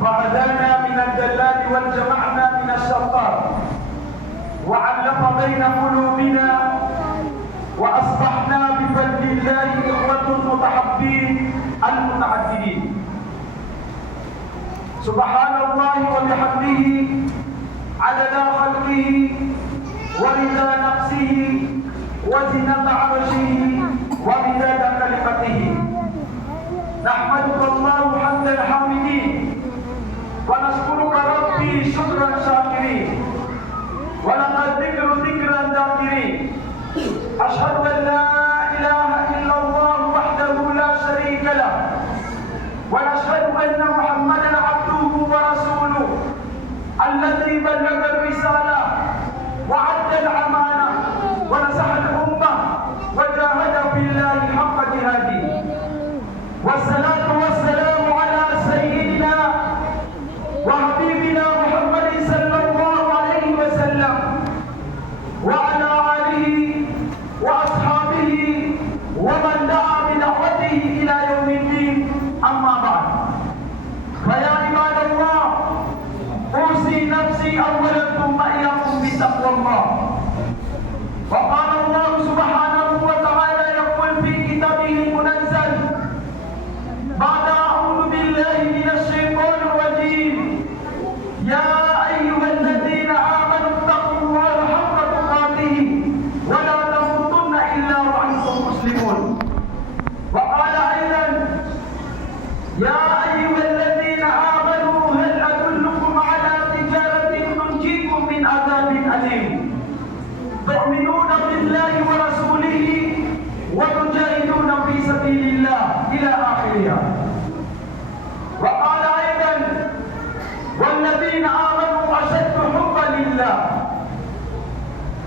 فهدانا من الدلال وجمعنا من الشطار وعلق بين قلوبنا وأصبحنا بفضل الله إخوة متحبين المتعددين. سبحان الله وبحمده عدد خلقه ورضا نفسه وزنة عرشه ومداد كلمته. نحمدك الله حمد الحامدين ونشكرك ربي شكرا شاكرين ولقد ذكر ذاكرين. أشهد أن لا إله إلا الله وحده لا شريك له ونشهد أن محمدا عبده ورسوله الذي بلغ الرسالة وعد الأمانة ونصح الأمة وجاهد في الله حق جهاده. والصلاة والسلام على سيدنا وحبيبنا محمد صلى الله عليه وسلم وعلى آله وأصحابه ومن دعا بدعوته إلى يوم الدين. أما بعد، فيا عباد الله، أوصي نفسي أولا ثم إياكم بتقوى الله. وقال الله سبحانه وتعالى يقول في كتابه المنزل بعد أعوذ بالله من الشيطان الرجيم: يا أيها الذين آمنوا اتقوا الله حق تقاته ولا تموتن إلا وأنتم مسلمون. وقال أيضا: يا أيها الذين آمنوا هل أدلكم على تجارة تنجيكم من عذاب أليم تؤمنون بالله ورسوله وتجاهدون في سبيل الله إلى آخرها. وقال أيضا: والذين آمنوا أشد حبا لله.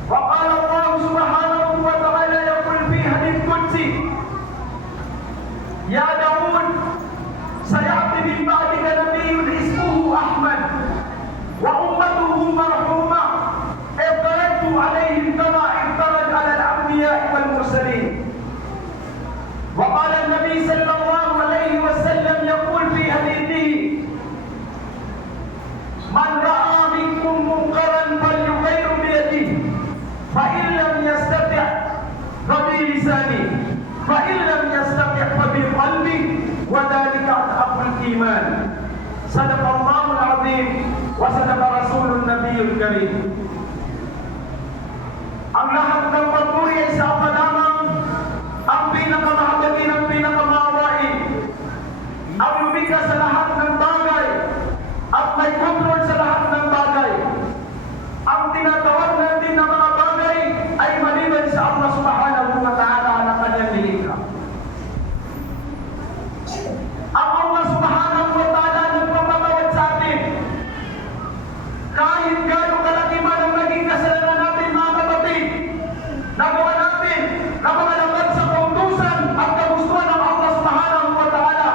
وقال الله سبحانه وتعالى يقول في حديث قدسي: يا داود سيأتي من بعدك نبي اسمه أحمد وأمته مرحومة افترضت عليهم كما افترض على الأنبياء والمرسلين. وقال النبي صلى الله عليه وسلم يقول في حديثه: من رأى منكم منكرا فليغيره بيده فإن لم يستطع فبلسانه فإن لم يستطع فبقلبه وذلك أضعف الإيمان. صدق الله العظيم وصدق رسول النبي الكريم. Ang lahat ng papuri ay sa Ama lamang, ang pinakamahalaga ng pinakamahawain, ang lumikha sa lahat ng bagay at may kontrol sa lahat ng bagay. Ang tinatawag natin na mga bagay ay maliban sa Allah subhanahu wa ta'ala na kanyang nilikha. Ang Allah subhanahu wa ta'ala nagpapatawad sa atin kahit gano'ng kalaki man ang naging kasalanan natin, mga kapatid. Nagawa natin na mga laban sa kautusan at kagustuhan ng Allah subhanahu wa ta'ala.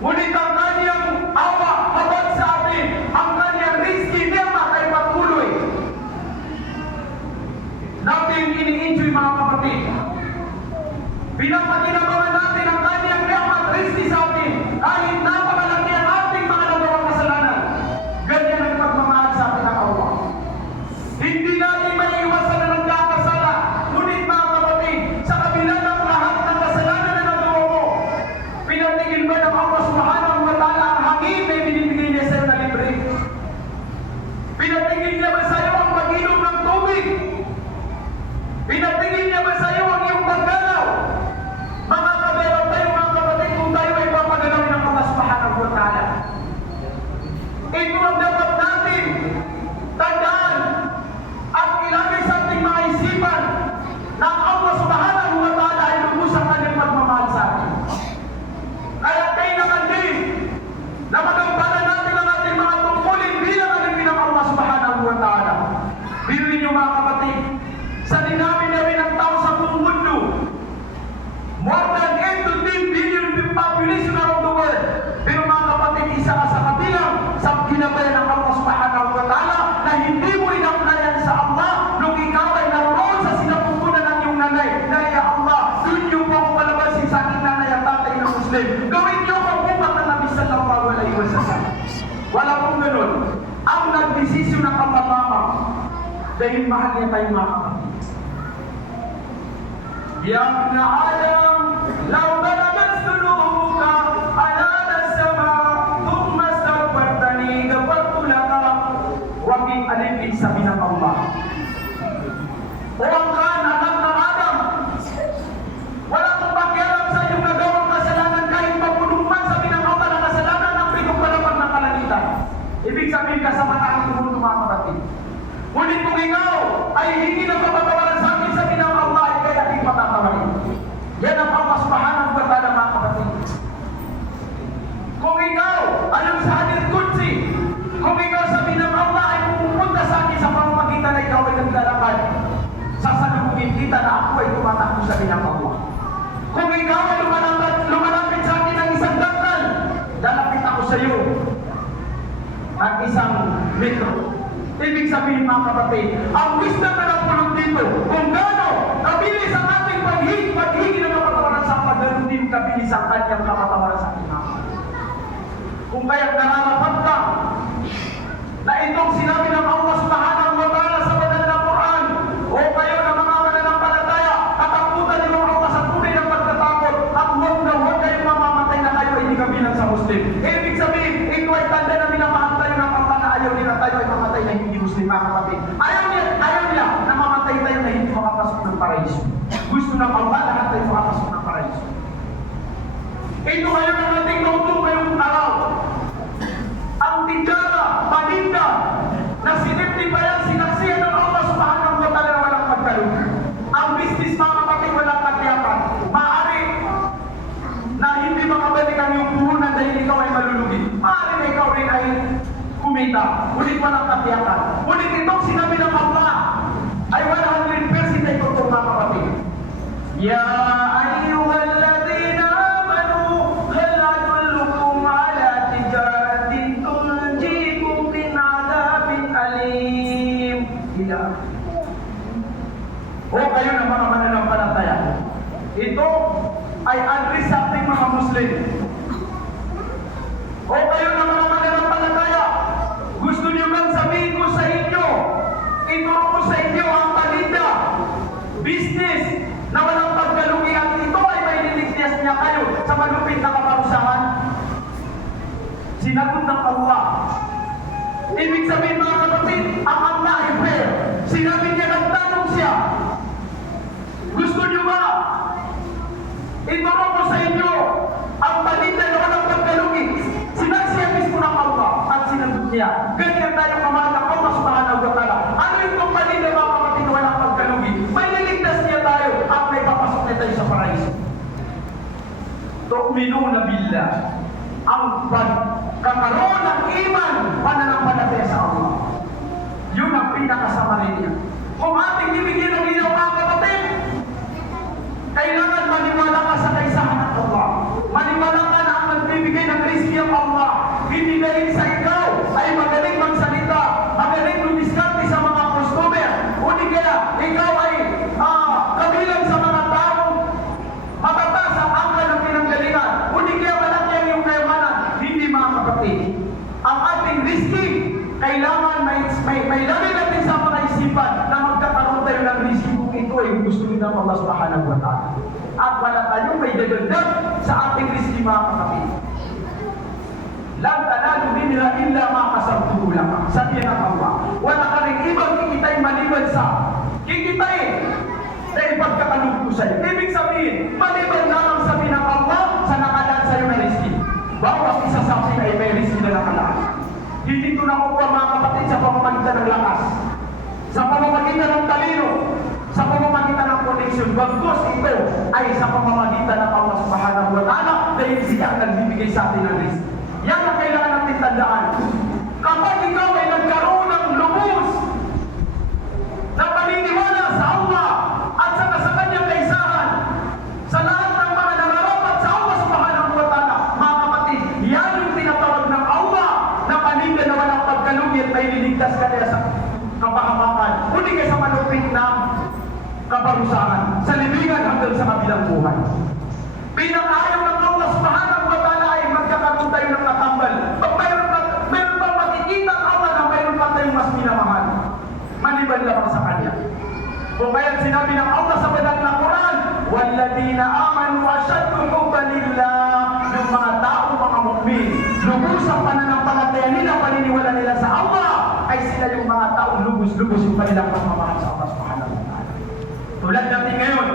Ngunit ang kanyang awa habang sa atin, ang kanyang rizki niyama ay patuloy natin ini-enjoy, mga kapatid. Pinapakinabangan natin ang kanyang niyama at rizki sa atin kahit napakalaki ang ating mga nagawang kasalanan. Ganyan ang pagmamahal sa atin ng Allah. Hindi natin maiiwasan na nagkakasala. Ngunit, mga kapatid, sa kabila ng lahat ng kasalanan na nagawa mo, pinatigil ba ng Allah subhanahu wa ta'ala ang hangin na binibigay niya sa'yo na libre? Pinatigil niya ba sa'yo ang pag-inom ng tubig? Pinatigil niya ba sa'yo ang iyong paggalaw? Makakagalaw tayo, mga kapatid, kung tayo ay papagalawin ng Allah subhanahu wa ta'ala. Ito ang dapat natin tandaan at ilagay sa ating mga isipan na ang Allah subhanahu wa ta'ala ay lubos ang kanyang pagmamahal sa atin. Kaya kailangan din na magampanan natin ang ating mga tungkulin bilang alipin ng Allah subhanahu wa ta'ala. Biruin niyo, mga kapatid, sa dinami na rin ang tao sa buong mundo, more than 8 to 10 billion population around the world. Pero, mga kapatid, isa ka sa kabilang sa ginabayan ng Allah subhanahu wa ta'ala na hindi mo inaplayan sa Allah nung ikaw ay naroon sa sinapupunan ng iyong nanay. Na, ya Allah, doon niyo po ako palabasin sa aking nanay at tatay na Muslim. Gawin niyo ang umat na bulsa sa. Wala pong ganun. Ang nagdesisyon ng kapatama dahil mahal niya tayong mga kapatid. Ya ibn Adam, law balagat dhunubuka anana as-sama, thumma astaghfartani ghafartu laka. Huwag alipin sa binang Allah. O ang anak ng Adam, wala kong pakialam sa iyong nagawang kasalanan kahit mapulong man sa binang Allah na kasalanan ng pinagpalapag ng kalangitan. Ibig sabihin kasamaan ng mundo mga kapatid. Ngunit kung ikaw ay hindi na mapatawaran sa akin sa binang Allah, ay kaya aking patatawarin. Yan ang Allah subhanahu wa ta'ala mga kapatid. Kung ikaw, alam sa hadith Qudsi, kung ikaw sa binang Allah ay pupunta sa akin sa pamamagitan na ikaw ay naglalakad, sasalubungin kita na ako ay tumatakbo sa binang Allah. Kung ikaw ay lumalapit sa akin ng isang dakal, lalapit ako sa iyo at isang metro. Ibig sabihin mga kapatid, ang wisdom na nagpulong dito, kung gano'n kabilis ang ating paghigi ng kapatawaran sa akin, gano'n din kabilis ang kanyang kapatawaran sa akin. Kung kaya't nararapat ka na itong sinabi ng Allah subhanahu wa ta'ala sa banal na Quran, o kayo na mga mananampalataya, katakutan niyo ang Allah sa tunay ng pagkatakot, at huwag na huwag kayong mamamatay na kayo ay hindi kabilang sa Muslim. Ibig sabihin, ito ay tanda na minamahal tayo ng Allah na ayaw nila tayo ay mamatay na hindi Muslim mga kapatid. Ayaw niya na mamatay tayo na hindi makapasok ng paraiso. Gusto ng Allah lahat tayo makapasok ng paraiso. Ito ngayon ang ating nauto ngayong araw. Ang tindara, paninda, na sinipti pa yan, sinaksiyan ng Allah subhanahu wa ta'ala na walang pagkalunod. Ang business mga kapatid, walang katiyakan. Maaari na hindi makabalik ang iyong puhunan dahil ikaw ay malulugi. Maaari na ikaw rin ay kumita. Ulit walang katiyakan. Ulit itong sinabi ng Allah ay 100% ay totoo mga kapatid. Ya ayyuhalladhina amanu hal adullukum ala tijaratin tunjikum min adabin alim. O kayo na mga mananampalataya, ito ay address sa ating mga Muslim. O kayo na mga mananampalataya, gusto niyo bang sabihin ko sa inyo, ituro ko sa inyo ang paninda, business, na walang pagkalugi at ito ay may niligtas niya kayo sa malupit na kaparusahan? Sinagot ng Allah. Ibig sabihin mga kapatid, ang Allah ay fair. Sinabi niya, nagtanong siya, gusto niyo ba ituro ko sa inyo ang paninda na walang pagkalugi? Siya mismo ng Allah at sinagot niya. Ganyan tayo kamahal ng Allah subhanahu wa ta'ala. Ano yung paninda mga kapatid na walang pagkalugi? May niligtas niya tayo at may papasok na tayo sa paraiso. Tu'minuna billah, ang pagkakaroon ng iman, pananampalataya sa Allah. Yun ang pinakasama niya. Kung ating bibigyan ng ilaw mga kapatid, kailangan maniwala ka sa kaisahan ng Allah. Maniwala ka na ang nagbibigay ng rizki ang Allah. Hindi dahil sa ikaw ay magaling magsalita, magaling lumiskarte sa mga customer, o di kaya ikaw ay kabilang sa mga taong matatas ang angka ng pinanggalingan, o di kaya malaki ang iyong kayamanan. Hindi mga kapatid. Ang ating rizki, kailangan may lalay natin sa mga isipan na magkakaroon tayo ng rizki kung ito ay gusto rin ng Allah subhanahu wa ta'ala. At wala tayong may dagdag sa ating rizki mga kapatid. Lang tanalu minha illa ma kasabtuhu laka. Sabi ng Allah, wala ka rin ibang kikitay maliban sa kikitay na ipagkakalog ko sa iyo. Ibig sabihin, maliban lamang sabi ng Allah sa nakalaan sa iyo na rizki. Bawat isa sa akin ay may rizki na nakalaan. Hindi ito nakukuha mga kapatid sa pamamagitan ng lakas, sa pamamagitan ng talino, sa pamamagitan ng connection. Bagkus ito ay sa pamamagitan ng Allah subhanahu wa ta'ala dahil siya ang nagbibigay sa atin ng rizki. Yan ang kailangan natin tandaan. Kapag ikaw ay nagkaroon ng lubos na paniniwala sa Allah at sa kanyang kaisahan, sa lahat ng mga nararapat sa Allah subhanahu wa ta'ala, mga kapatid, yan yung tinatawag ng Allah na paninda na walang pagkalugi at may liligtas ka kaya sa kapahamakan, kundi ka sa malupit na kaparusahan, sa libingan hanggang sa kabilang buhay. Pinakayaw ng Allah subhanahu wa ta'ala ay magkakaroon tayo ng katambal. sinabi ng Allah sa banal na Quran, "Walladina amanu ashaddu hubban lillah." Yung mga tao, mga mukmin, lubos ang pananampalataya nila, paniniwala nila sa Allah, ay sila yung mga tao lubos-lubos yung kanilang pagmamahal sa Allah subhanahu wa ta'ala. Tulad natin ngayon,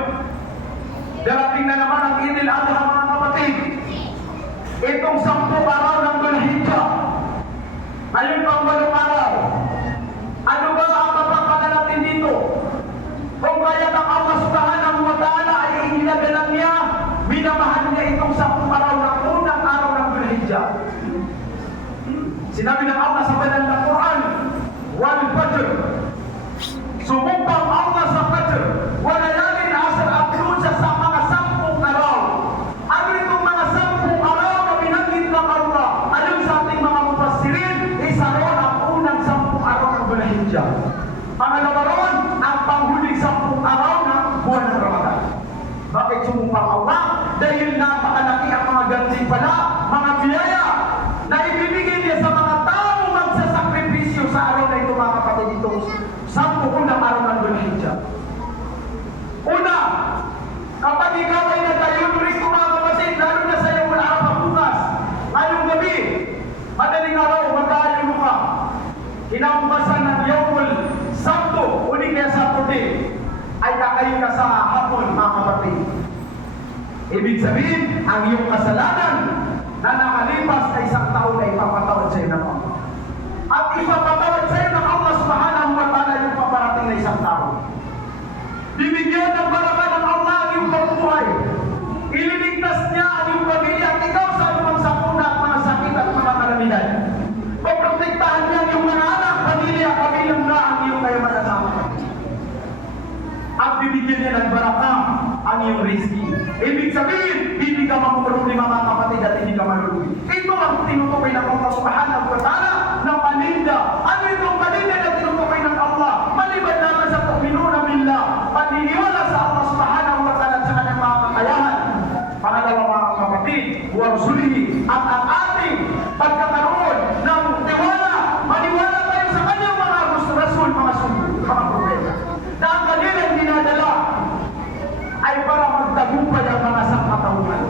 darating na naman ang Idul Adha, mga kapatid. Itong 10 araw ng Dhul-Hijjah, ayun pang 8 araw. Ano ba ang mapapala natin dito? Kung kaya ng Allah subhanahu wa ta'ala ay inilagalan niya, minamahal niya itong 10 araw ng unang araw ng Dhul-Hijjah. Sinabi ng Allah sa banal na Quran, "Wal Fajr." Sumumpang Allah sa Fajr, wa layalin asr, at doon sa mga 10 araw. Ano itong mga 10 araw na binanggit ng Allah? Ayon sa ating mga mufassirin, isa ron ang unang 10 araw ng Dhul-Hijjah. Pangalawa ron, ang panghuling 10 araw ng buwan ng Ramadan. Bakit sumumpang Allah? Dahil napakalaki ang mga gantimpala, mga biyaya na ibibigay niya sa mga tao magsasakripisyo sa araw na ito, mga kapatid, itong 10 unang araw ng Dhul-Hijjah. Una, kapag ikaw ay nagtayo rito, mga kapatid, lalo na sa iyong Arafah bukas, ngayong gabi, madaling araw, magtayo ka. Kinabukasan ng Yawmul Sabto, uli kaya Saturday, ay kakayo ka sa hapon, mga kapatid. Ibig sabihin, ang iyong kasalanan na nakalipas na 1 taon ay ipapatawad sa iyo ng Allah. At ipapatawad sa iyo ng Allah subhanahu wa ta'ala yung paparating na 1 taon. Bibigyan ng baraka ng Allah ang iyong pamumuhay. Ililigtas niya ang iyong pamilya at ikaw sa anumang sakuna at mga sakit at mga kalamidad. Poprotektahan niya ang iyong mga anak, pamilya, kabilang na ang iyong kayamanan. At bibigyan niya ng baraka ang iyong rizki. Ibig sabihin, hindi ka makuproblema, mga kapatid, at hindi ka malulugi. Ito ang tinutukoy ng Allah subhanahu wa ta'ala na paninda. Ano itong paninda na tinutukoy ng Allah? Maliban naman sa tu'minuna billah, paniniwala sa Allah subhanahu wa ta'ala at sa kanyang mga kakayahan. Pangalawa, mga kapatid, wa rasulihi, at ang ating pagkakaroon ng tiwala, maniwala tayo sa kanyang mga rasul, mga sugo, mga propeta, na ang kanilang dinadala ay para magtagumpay ang mga sangkatauhan,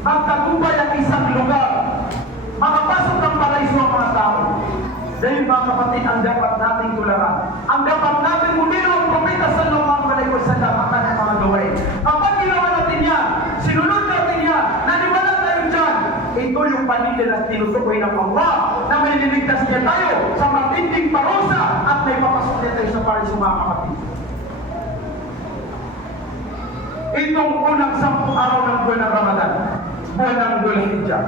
magtagumpay ang isang lugar, makapasok ng paraiso ang mga tao. Dahil, mga kapatid, ang dapat nating tularan, ang dapat natin mumiro ang propeta sallallahu alaihi wasallam ang kanyang mga gawain. Kapag ginawa natin yan, sinunod natin yan, naniwala tayo dyan, ito yung paninda na tinutukoy ng Allah na may liligtas niya tayo sa matinding parusa at may papasok niya tayo sa paraiso, mga kapatid. Itong unang 10 araw ng buwan ng Ramadan, buwan ng Dhul-Hijjah.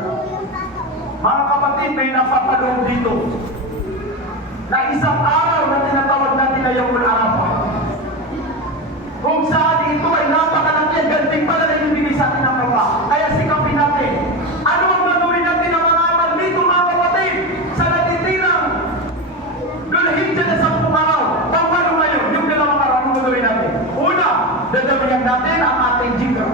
Mga kapatid, may napapaloob dito na isang araw na tinatawag natin na Yawmul Arafah, kung saan ito ay napakalaki ang gantimpala na ibibigay sa atin ng Allah. Kaya sikapin natin. Ano ang gagawin natin ng mga amal dito, mga kapatid, sa natitirang Dhul-Hijjah na 10 araw? Pagpano ngayon, yung 2 araw, ano gagawin natin? Una, dadamihan natin ang ating jikra.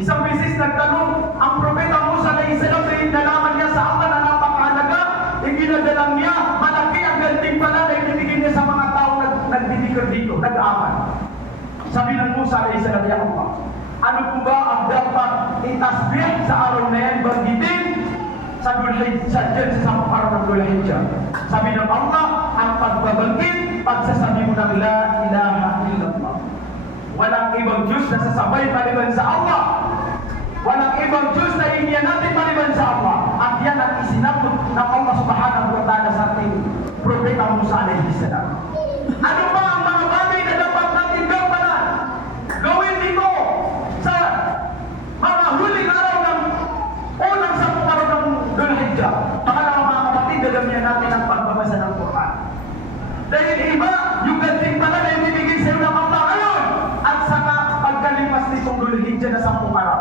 Isang beses nagtanong ang propeta Musa alayhi salam, dahil nalaman niya sa Allah na napakahalaga, iginadalang niya, malaki ang gantimpala na ibibigay niya sa mga tao na nagdidikir dito, nag-amal. Sabi ng Musa alayhi salam, "Ya Allah, ano po ba ang dapat itasbih sa araw na yan, banggitin sa Dhul-Hijjah, dyan sa 10 araw ng Dhul-Hijjah?" Sabi ng Allah, ang pagbabanggit, pagsasabi mo ng la ilaha illallah. Walang ibang Diyos na sasabay maliban sa Allah. Walang ibang Diyos na hingyan natin maliban sa Allah. At yan ang isinabot ng Allah subhanahu wa ta'ala sa ating propeta Musa alayhi salam. Ano ba ang mga bagay na dapat natin gawin dito sa mga huling araw ng unang 10 araw ng Dhul-Hijjah? Pangalawa, mga kapatid, dadamihan natin ang pagbabasa ng Quran. Dahil iba, yung gantimpala na ibibigay sa iyo ng Allah ngayon at saka pagkalipas nitong Dhul-Hijjah na 10 araw.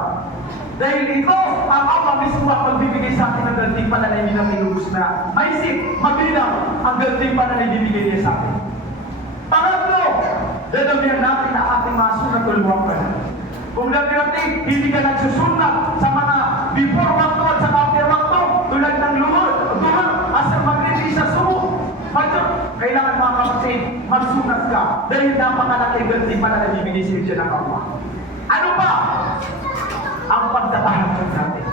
Dahil ito, ang Allah mismo ang magbibigay sa atin ng gantimpala na hindi natin lubos na maisip, mabilang ang gantimpala na ibibigay niya sa atin. Pangatlo, dadamihan natin ang ating mga sunatul muakkad. Kung dati-dati, hindi ka nagsusunat sa mga before waktu at sa after waktu, tulad ng lumod, asar, maghrib, isya, subuh, fajr, kaya kailangan mga kapatid, magsukat ka dahil napakalaking gantimpala na bibigay sa iyo ng Allah. Ano pa? Ang pagtatahajud natin.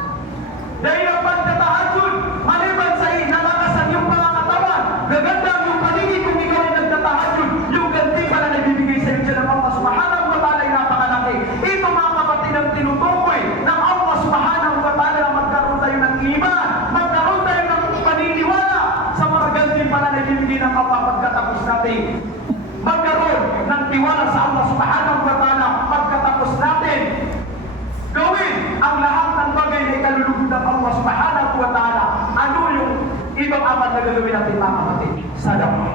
Dahil ang pagtatahajud, maliban sa nakakasan yung mga katawan, gaganda yung paligid kung ikaw ay nagtatahajud, yung gantimpala na bibigay sa iyo ng Allah subhanahu wa ta'ala ay napakalaki. Ito mga kapatid ang tinutukoy ng Allah subhanahu wa ta'ala na magkaroon tayo ng iman, magkaroon tayo ng paniniwala sa mga gantimpala na bibigay ng Allah pagkatapos natin. Magkaroon ng tiwala sa Allah subhanahu wa ta'ala pagkatapos natin gawin ang lahat ng bagay na ikalulugod ng Allah subhanahu wa ta'ala. Ano yung ibang amal na gagawin natin mga kapatid? Sadaqah.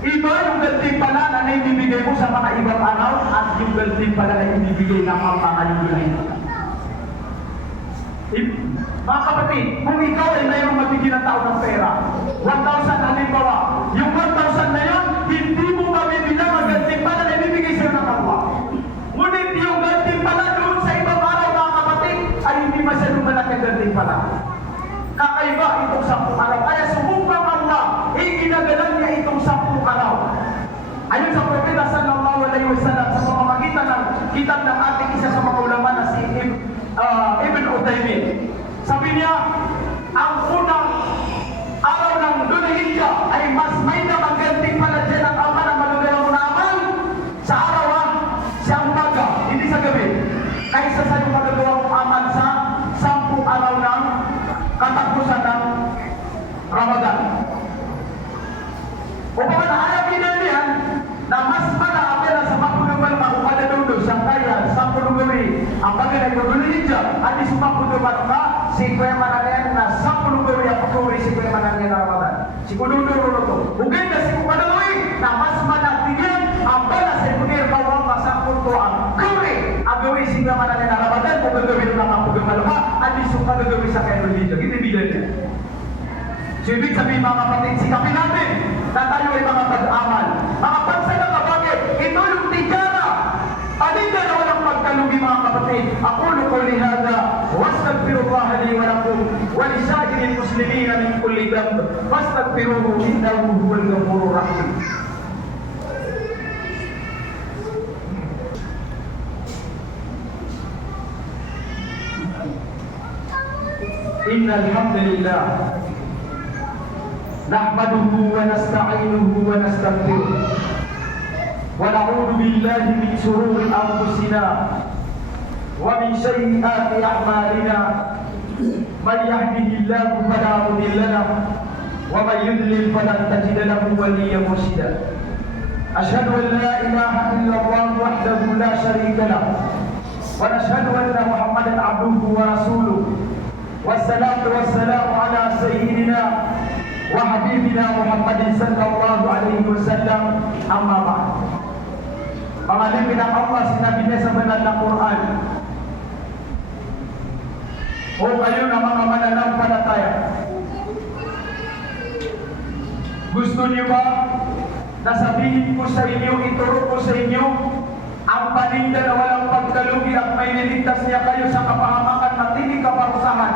Iba yung gantimpala na naibibigay mo sa mga ibang araw at yung gantimpala na ibibigay ng ang pangalugulay. Mga kapatid, kung ikaw ay mayroong mabigyan ng tao ng pera, 1,000 halimbawa, yung 1,000 na yun, hindi mo mabibilang ang gantimpala na ibibigay sa'yo ng Allah. Ngunit yung gantimpala doon sa ibang araw mga kapatid, ay hindi masyadong malaki ang gantimpala. Kakaiba itong 10 araw. Kaya sumubang Allah, iginagalan niya itong 10 araw. Ayon sa Propeta sallallahu alaihi wasallam sa pamamagitan ng kitab ng ating isa sa mga ulama na si Ibn Uthaymeen. Sabi niya, ang unang araw ng Dhul-Hijjah ay mas may namang gantimpala dyan ang amal na malugayang mo naman sa araw sa umaga, hindi sa gabi. Kaysa sa yung magagawa mong amal sa 10 araw ng katapusan ng Ramadan. Upang naayapin yan na mas malaapin na sa mapulungan makumadalundog sa kaya sa pulungguri ang bagay na Dhul-Hijjah at isumapulungan ka si Kuya Mananian na sa pulungguri ang pagkuri si Kuya Mananian na Ramadan. Si Kudunduro to. Ugay na si Kumadaloy na mas malapigyan ang bala sa ipagir bawang masakot to ang kuri ang gawin si Kuya Mananian na Ramadan kung gagawin ng mga pugamalama at isumpa gagawin sa kaya Dhul-Hijjah. Itibigan niya. So, ibig sabihin mga kapatid, sikapin natin na tayo ay mga pag-amal. Mga pagsala kabagay, ito yung tijara. Paninda na walang pagkalugi mga kapatid. Aqulu qawli hadha, wastaghfirullaha li wa lakum wa li sa'iril muslimina min kulli dhanb, fastaghfiruhu innahu huwal ghafurur rahim. Innal hamdalillah nahmaduhu wa nasta'inuhu wa nastaghfiruh wa na'udzu billahi min shururi anfusina wa min sayyiati a'malina man yahdihillahu fala mudilla lahu wa man yudlil falan tajida lahu waliyyan murshida. Ashhadu an la ilaha illallah wahdahu la sharika lahu wa nashhadu anna Muhammadan 'abduhu wa rasuluh. Wassalatu wassalamu ala sayyidina wa habibina Muhammadin sallallahu alaihi wasallam. Amma ba'd. Pangalipin ng Allah, sinabi niya sa banal na Quran, o kayo na mga mananampalataya, gusto niyo ba na sabihin ko sa inyo, ituro ko sa inyo ang paninda na walang pagkalugi at may niligtas niya kayo sa kapahamakan at hindi kaparusahan?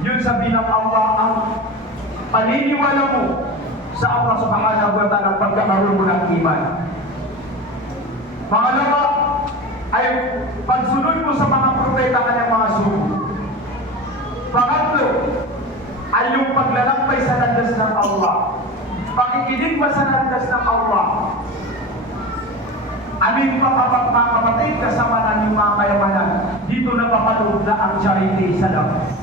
Yun sabihin ng Allah, ang paniniwala mo sa Allah subhanahu wa ta'ala pagkakaroon mo ng iman. Pangalawa ay pagsunod mo sa mga propeta kanyang mga sugo. Pangatlo ay yung paglalakbay sa landas ng Allah. Pakikinig ba sa landas ng Allah? Amin pa mga kapatid, kasama na yung mga kayamanan. Dito napapanood na ang charity sa labas.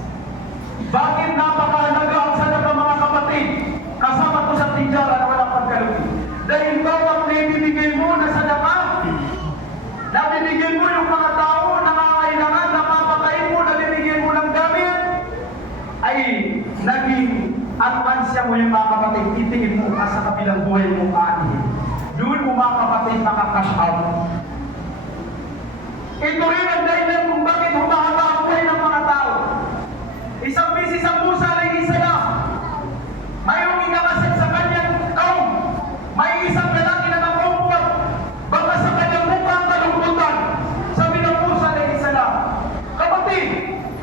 Bakit napakahalaga ang sadaka mga kapatid? Kasama ko sa tijara na walang pagkalugi. Dahil bawang naibibigay mo na sadaka, nabibigyan mo yung mga tao na nangangailangan, napapakain mo, nabibigyan mo ng gamit, ay naging advansya mo yung mga kapatid, itingin mo ka sa kabilang buhay mong kaanihin. Doon mo mga kapatid makakash out. Ito rin ang dahilan kung bakit humahaba ang buhay ng mga tao. Isang bisis ang Musa ay isa lang. Mayroong inakasal sa kanyang kaum. May isang lalaki na nakumpot. Baka sa kanyang mukha ang kalungkutan. Sabi ng Musa ay isa lang. Kapatid,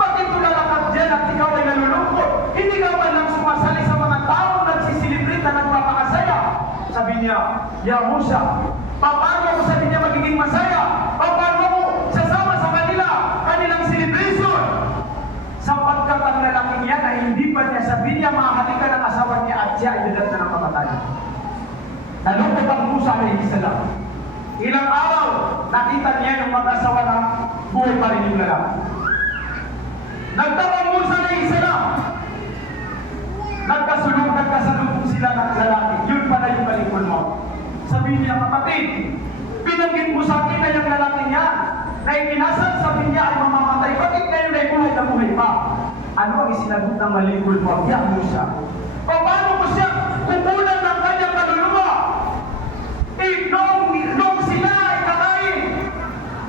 bakit tulalakad dyan at ikaw ay nalulungkot? Hindi ka man lang sumasali sa mga tao Ya Musa, paano ako sa niya magiging masaya? Paano ako sasama sa kanilang celebration? Sapagkat ang lalaking yan ay hindi pa niya sabi niya mahalikan ang asawa niya at siya ay dadat na ng kamatayan. Nalungkot ang Musa alayhi salam. Ilang araw, nakita niya yung mag-asawa na buhay pa rin yung lalaki. Nagtawag Musa alayhi salam. Nagkasalubong sila ng lalaki. Yun pala yung malikul mo. Sabi niya, kapatid, pinanggit mo sa akin na yung lalaki niya na ipinasal, sabi niya ay mamamatay. Bakit kayo na buhay na buhay pa? Ano ang isinagot ng malikul mo? Ya Musa. O paano mo siya kukulan ng kanyang kaluluwa? Nung sila ay kakain,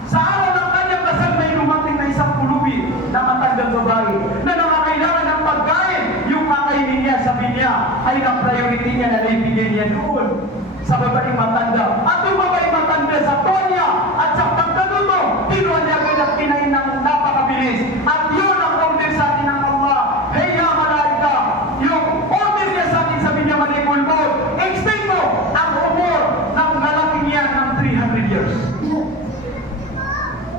sa araw ng kanyang kasal may dumating na isang pulubi na matandang babae na nakakailangan ng pagkain. Yung kakainin niya, sabi niya, ay ang priority niya na naibigay niya doon sa babaeng matanda. At yung babaeng matanda sa tonya at sa pagkaluto, kinuha niya agad at kinain ng napakabilis. At yun ang order sa atin ng Allah. Hey ya malaika, yung order niya sa atin, sabi niya malikul mo, extend mo ang umur ng lalaki niya ng 300 years.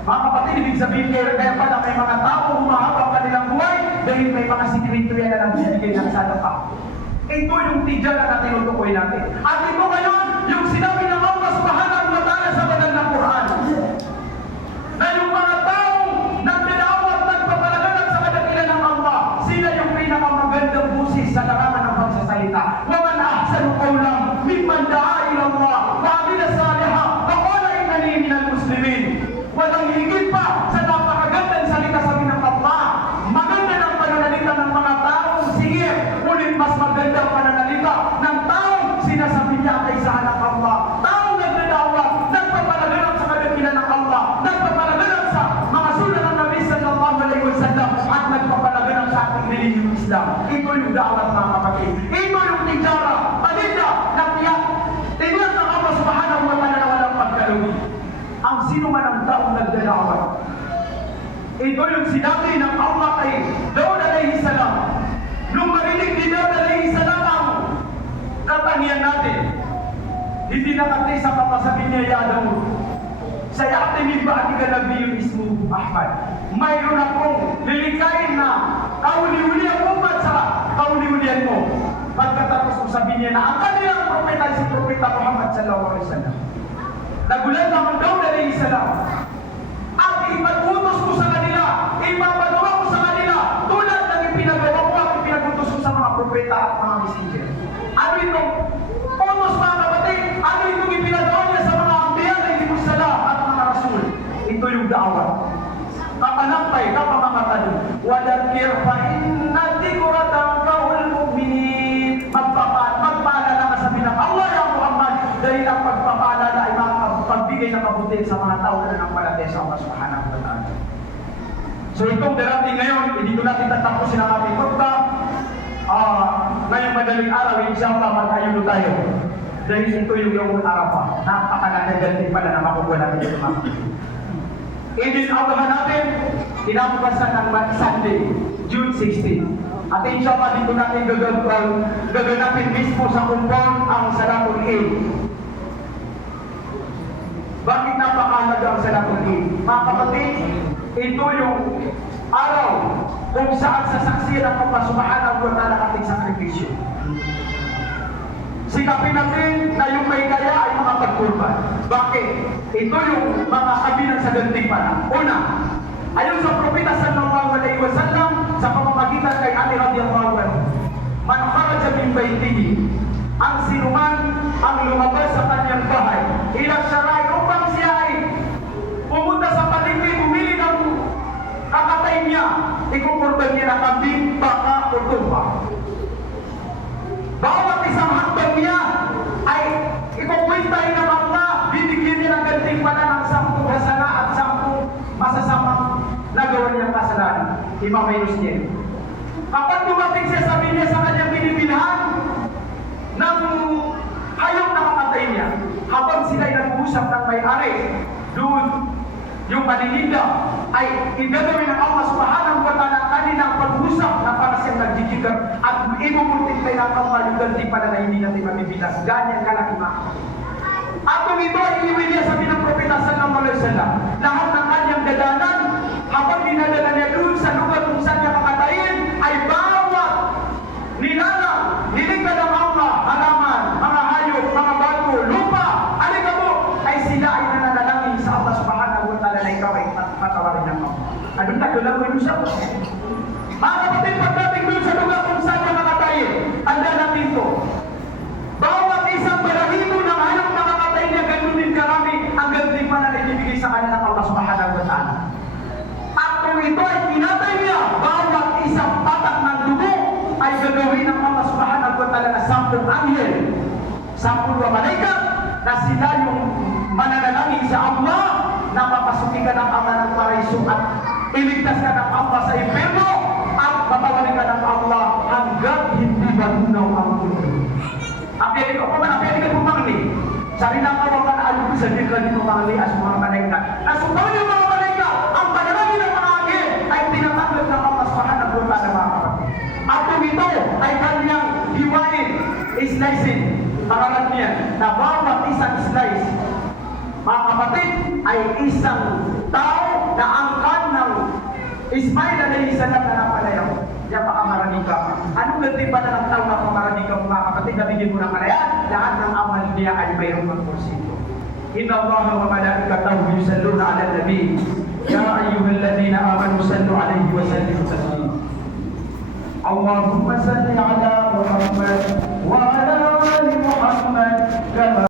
Mga kapatid, ibig sabihin kaya pala may mga tao humahaba kanilang buhay dahil may mga sikreto yan na nagbibigay ng sadaka. Ito yung tijaran na tinutukoy natin. At ito ngayon, yung sinabi ng Allah subhanahu wa ta'ala sa banal ng Quran, na yung mga taong nagdadawat, nagpapalaganap sa kadakilan ng Allah, sila yung pinakamagandang busis sa larangan ng pagsasalita. Wa man ahsanu qawlan mimman da'a ila Allah wa 'amila salihan wa qala innani minal muslimin. Walang higit pa sa napakagandang salita sa ng Allah. Maganda ng pananalita ng mga taong singir, ngunit mas maganda ang pananalita ng taong sinasabi niya kaysa ng Allah. Taong nagdadawat, nagpapalaganap sa kadakilan ng Allah, nagpapalaganap sa mga sunan ng Nabi sallallahu alaihi wasallam at nagpapalaganap sa ating relihiyong Islam. Ito yung da'wat mga kapatid. Ito yung tijara, paninda, na tiniyak ng Allah subhanahu wa ta'ala na walang pagkalugi. Ang sino man ang taong nagdadawat. Ito yung sinabi ng Allah kay Daud alayhi salam. Nung marinig ni Daud alayhi salam ang katangian natin, hindi nakatay sa kapasabi niya, ya Daud, sayati min ba'dika nabiyyun ismuhu Ahmad. Mayroon akong lilikain na kauli-ulian mo ba sa kauli-ulian mo? Pagkatapos kung sabi niya na ang kanilang propeta si Propeta Muhammad sallallahu alaihi wasallam. Nagulat naman Daud alayhi salam. At ipag-utos ko sa kanila, ipapagawa ko sa kanila, tulad ng ipinagawa ko at ipinagutos ko sa mga propeta at mga messenger. Ano itong utos mga kapatid? Ano itong ipinagawa niya sa mga ambiya na inimusala at mga rasul? Ito yung da'wah. Kapanampay, kapamamatado. Wadakir fa inna dhikratan kahul mu'minin. Magpaalala ka sa binang Allah ya Muhammad dahil ang pagpapaalala ay pagbigay ng kabuti sa mga tao na nangpalataya sa Allah subhanahu wa ta'ala. So itong darating ngayon, hindi ko natin tatapusin ang ating khutbah. Ngayong madaling araw, inshallah, magkayuno tayo. Dahil ito yung Yawmul Arafah. Napakaganda pala na makukuha natin ito mga. Idil Adha natin, kinabukasan ng Sunday, June 16. At inshallah, dito natin gaganapin mismo sa compound ang Salatul Eid. Bakit napakahalaga ang Salatul Eid? Mga kapatid, ito yung araw kung saan sasaksiyan ang Allah subhanahu wa ta'ala ating sakripisyo. Sikapin natin na yung may kaya ay mga pagkurban. Bakit? Ito yung mga kabilang sa gantimpala. Una, ayon sa Propeta sallallahu alaihi wasallam sa pamamagitan kay Ali radhiyallahu anhu, man kharaja min baytihi, ang sinuman ang lumabas sa kanyang bahay ila syarai upang siya ay pumunta sa palengke, bumili ng kakatay niya, ikukurban niya na kambing, baka o tupa. Bawat isang hakbang niya ay ikukwintahin ng Allah, bibigyan niya ng gantimpala ng 10 hasana at 10 masasamang nagawa niyang kasalanan. Imamayos niya. Kapag dumating siya, sabi niya sa kanyang binibilhan ng hayop na kakatay niya, habang sila'y nag-uusap ng may-ari, doon yung panininda ay igagawin ng Allah subhanahu wa ta'ala kaninang pag-usap na para siyang nagjijigar at imumultiply ng Allah yung gantimpala na hindi natin mabibilas. Ganyan kalaki mga. Atong ito ay iiwi niya sa pinapropeta sallallahu alaihi wasallam. Lahat ng kanyang dadanan, habang dinadala niya doon sa lugar kung saan niya kakatayin, ay bawat nilalang, nilikha ng Allah, halaman, mga hayop, mga bato, lupa, alikabo, ay sila ay nananalangin sa Allah subhanahu wa ta'ala na ikaw ay patawarin ng Allah. Anong tagulang ko siya? Mga kapatid, pagdating doon sa lugar kung saan niya kakatayin, anda natin ito. Bawat isang balahibo ng hayop na kakatayin niya, ganun din karami ang ganun pa na ibibigay sa kanila ng Allah subhanahu wa ta'ala. At kung ito ay pinatay niya, bawat isang patak ng dugo ay gagawin ng Allah subhanahu wa ta'ala na 10 anghel, 10 malaikat na sila yung mananalangin sa Allah na papasukin ka ng Allah ng paraiso at iligtas ka ng Allah sa impyerno at matawarin ka ng Allah hanggang hindi magunaw ang mundo. Apeli ko pa man, apeli ka pumangli. Sabi na kawaw ka na alubos sa dito ni pumangli as mga malaikat. Nasubaw yung mga malaikat, ang panalangin ng mga anghel ay tinatanggap ng Allah subhanahu wa ta'ala mga kapatid. At kung ito ay kanyang hiwain, slicing, pangalan niya, na bawat isang slice, mga kapatid, ay isang tao na angkan ng Ismail alayhi salam na napalayaw. Yan pakamarami ka. Anong ganti pa na ng tao na pamarami ka mga kapatid? Nabigyan mo ng kalayan, lahat ng amal niya ay mayroong ng porsyento. Inna Allah wa malaikatahu yusalluna ala nabi. Ya ayyuhalladhina amanu sallu alayhi wa sallimu taslima. Allahumma salli ala Muhammad wa ala ali Muhammad kama